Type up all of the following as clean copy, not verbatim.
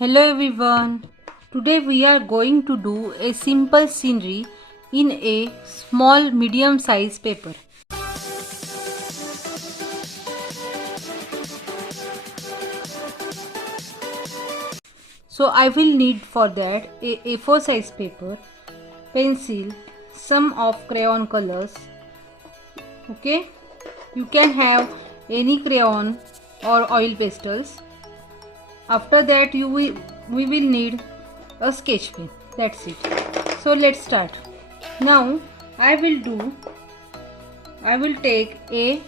Hello everyone. Today we are going to do a simple scenery in a small medium size paper. So I will need for that a A4 size paper, pencil, some of crayon colors. Okay, you can have any crayon or oil pastels. After that we will need a sketch pen. That's it. So let's start. Now I will take a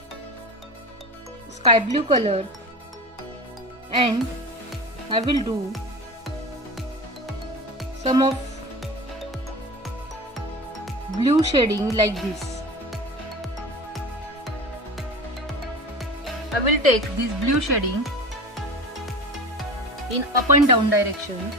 sky blue color and I will do some of blue shading like this. I will take this blue shading in up and down direction.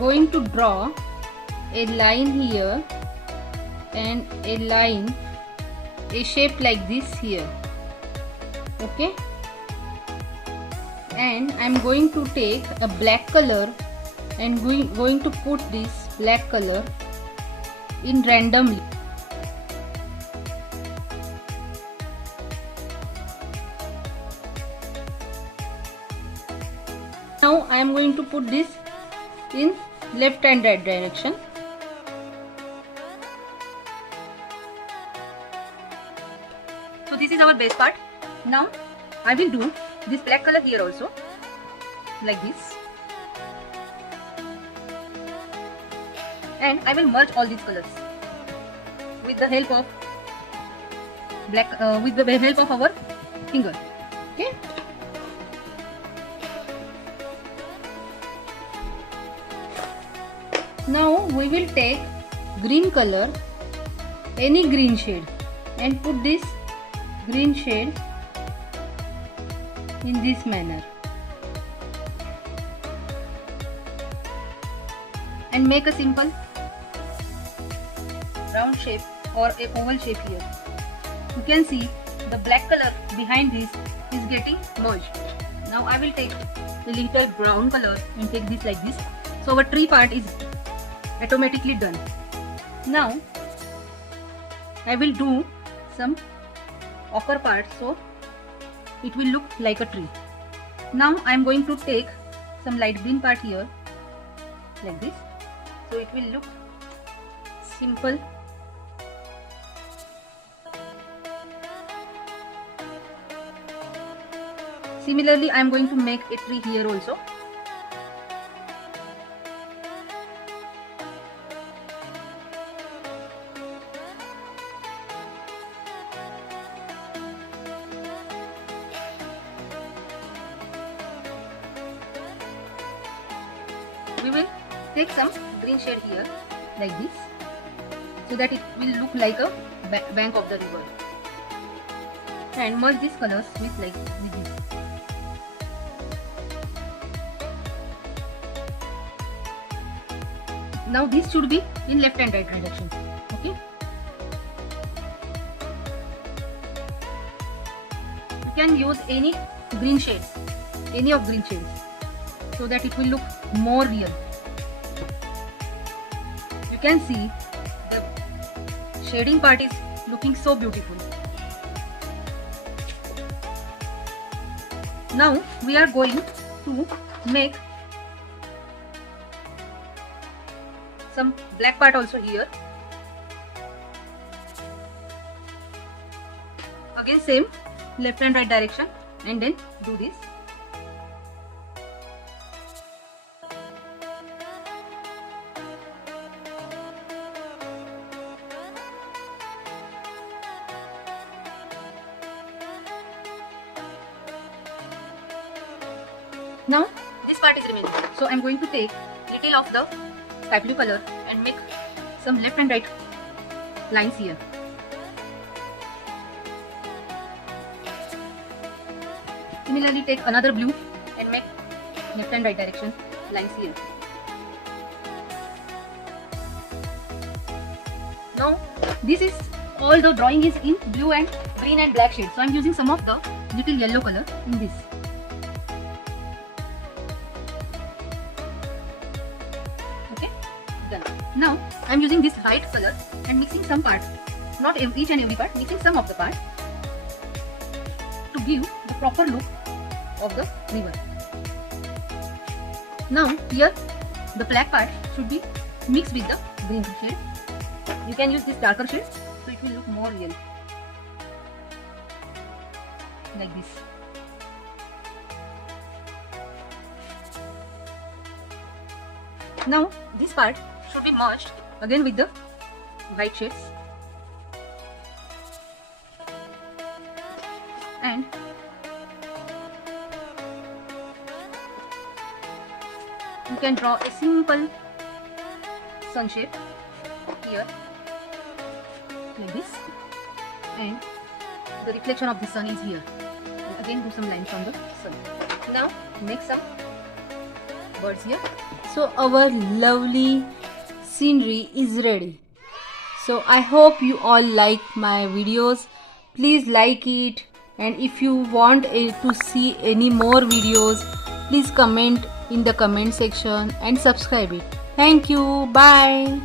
Going to draw a line here and a shape like this here. Okay, and I'm going to take a black color and going to put this black color in randomly. Now I am going to put this in left and right direction. So this is our base part. Now I will do this black color here also, like this, and I will merge all these colors with the help of our finger. Okay. Now we will take green color, any green shade, and put this green shade in this manner and make a simple round shape or a oval shape here. You can see the black color behind this is getting merged. Now I will take a little brown color and take this like this. So our tree part is automatically done. Now I will do some upper part so it will look like a tree. Now I am going to take some light green part here like this, so it will look simple. Similarly, I am going to make a tree here also. We will take some green shade here like this so that it will look like a bank of the river, and merge these colors with this. Now this should be in left and right direction. Okay, you can use any green shades, any of green shades, so that it will look more real. You can see the shading part is looking so beautiful. Now we are going to make some black part also here. Again same left and right direction, and then do this. Now this part is remaining, so I am going to take little of the sky blue color and make some left and right lines here. Similarly, take another blue and make left and right direction lines here. Now this is all the drawing is in blue and green and black shades, so I am using some of the little yellow color in this. Okay, done. Now I am using this white color and mixing some parts, not each and every part, mixing some of the parts to give the proper look of the river. Now here the black part should be mixed with the green shade. You can use this darker shade so it will look more real, like this. Now this part should be merged again with the white shades, and you can draw a simple sun shape here, like this, and the reflection of the sun is here, and again do some lines on the sun. Now make some birds here. So our lovely scenery is ready. So I hope you all like my videos. Please like it, and if you want to see any more videos, please comment in the comment section and subscribe it. Thank you. Bye.